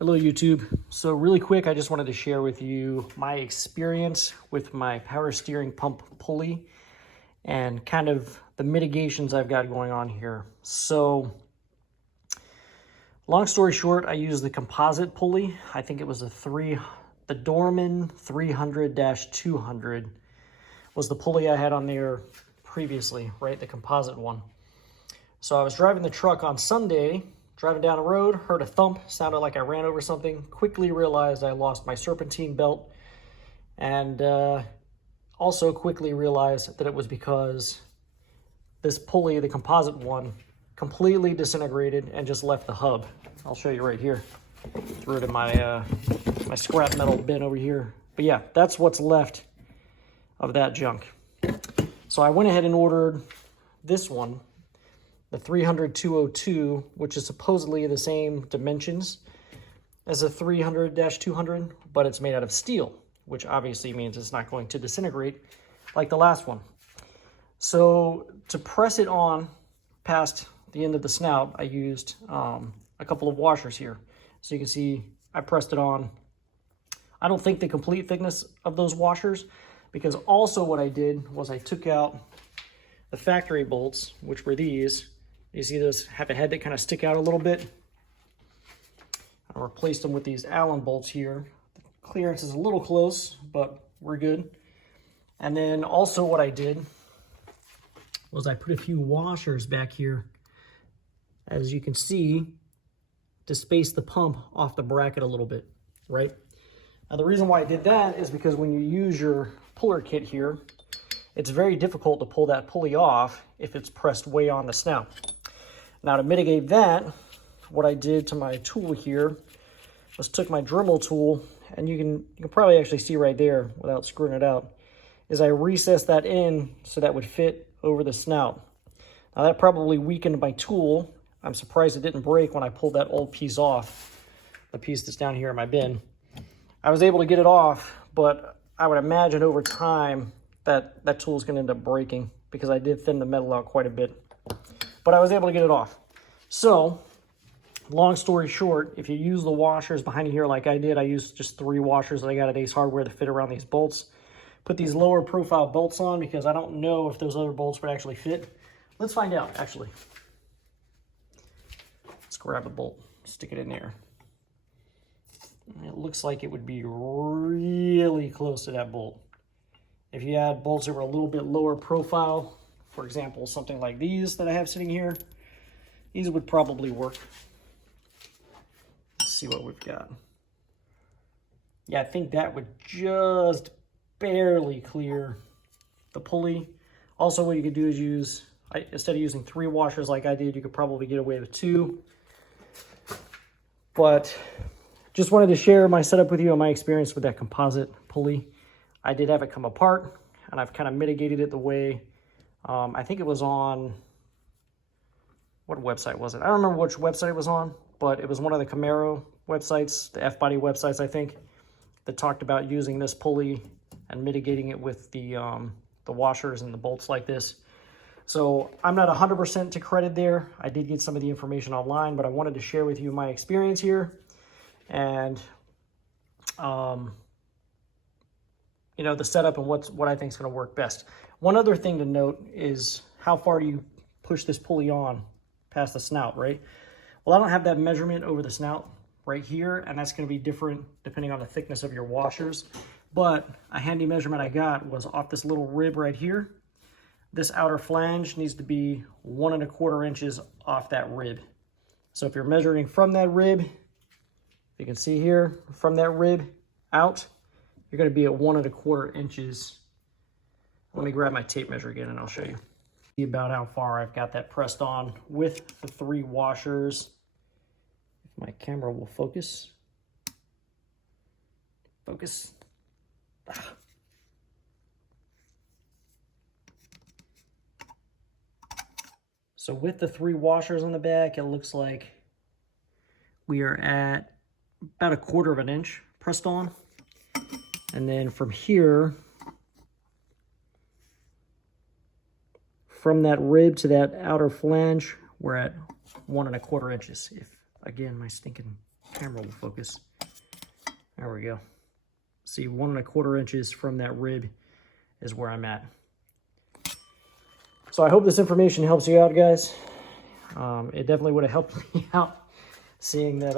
Hello YouTube. So really quick, I just wanted to share with you my experience with my power steering pump pulley and kind of the mitigations I've got going on here. So long story short, I use the composite pulley. I think it was the Dorman 300-200 was the pulley I had on there previously, right? The composite one. So I was driving the truck on Sunday, driving down the road, heard a thump, sounded like I ran over something, quickly realized I lost my serpentine belt, and also quickly realized that it was because this pulley, the composite one, completely disintegrated and just left the hub. I'll show you right here. Threw it in my, my scrap metal bin over here. But yeah, that's what's left of that junk. So I went ahead and ordered this one, the 300-202, which is supposedly the same dimensions as a 300-200, but it's made out of steel, which obviously means it's not going to disintegrate like the last one. So to press it on past the end of the snout, I used a couple of washers here. So you can see I pressed it on. I don't think the complete thickness of those washers, because also what I did was I took out the factory bolts, which were these. You see those have a head that kind of stick out a little bit. I replaced them with these Allen bolts here. The clearance is a little close, but we're good. And then also what I did was I put a few washers back here, as you can see, to space the pump off the bracket a little bit, right? Now the reason why I did that is because when you use your puller kit here, it's very difficult to pull that pulley off if it's pressed way on the snout. Now to mitigate that, what I did to my tool here was took my Dremel tool, and you can probably actually see right there without screwing it out, is I recessed that in so that would fit over the snout. Now that probably weakened my tool. I'm surprised it didn't break when I pulled that old piece off, the piece that's down here in my bin. I was able to get it off, but I would imagine over time that tool is going to end up breaking because I did thin the metal out quite a bit. But I was able to get it off. So, long story short, if you use the washers behind here like I did, I used just 3 washers that I got at Ace Hardware to fit around these bolts. Put these lower profile bolts on because I don't know if those other bolts would actually fit. Let's find out, actually. Let's grab a bolt, stick it in there. It looks like it would be really close to that bolt. If you had bolts that were a little bit lower profile, for example, something like these that I have sitting here, these would probably work. Let's see what we've got. Yeah, I think that would just barely clear the pulley. Also, what you could do is use, instead of using 3 washers like I did, you could probably get away with 2. But just wanted to share my setup with you and my experience with that composite pulley. I did have it come apart, and I've kind of mitigated it the way, I think it was on, what website was it? I don't remember which website it was on, but it was one of the Camaro websites, the F-Body websites, I think, that talked about using this pulley and mitigating it with the washers and the bolts like this. So I'm not 100% to credit there. I did get some of the information online, but I wanted to share with you my experience here. And, you know, the setup and what I think is going to work best. One other thing to note is how far do you push this pulley on past the snout, right? Well, I don't have that measurement over the snout right here, and that's going to be different depending on the thickness of your washers. But a handy measurement I got was off this little rib right here. This outer flange needs to be 1 1/4 inches off that rib. So if you're measuring from that rib, you can see here, from that rib out, you're going to be at 1 1/4 inches. Let me grab my tape measure again and I'll show you. See about how far I've got that pressed on with the 3 washers. If my camera will focus. Focus. So with the 3 washers on the back, it looks like we are at about 1/4 inch pressed on. And then from here, from that rib to that outer flange, we're at 1 1/4 inches. If, again, my stinking camera will focus. There we go. See, 1 1/4 inches from that rib is where I'm at. So I hope this information helps you out, guys. It definitely would have helped me out seeing that.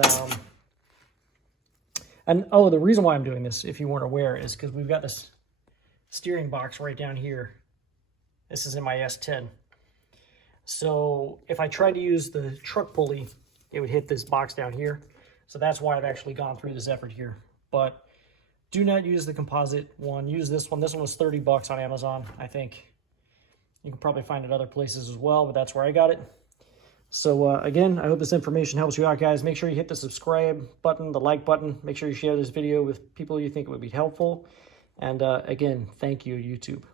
And oh, the reason why I'm doing this, if you weren't aware, is because we've got this steering box right down here. This is in my S10. So if I tried to use the truck pulley, it would hit this box down here. So that's why I've actually gone through this effort here. But do not use the composite one. Use this one. This one was 30 bucks on Amazon, I think. You can probably find it other places as well, but that's where I got it. So again, I hope this information helps you out, guys. Make sure you hit the subscribe button, the like button. Make sure you share this video with people you think it would be helpful. And again, thank you, YouTube.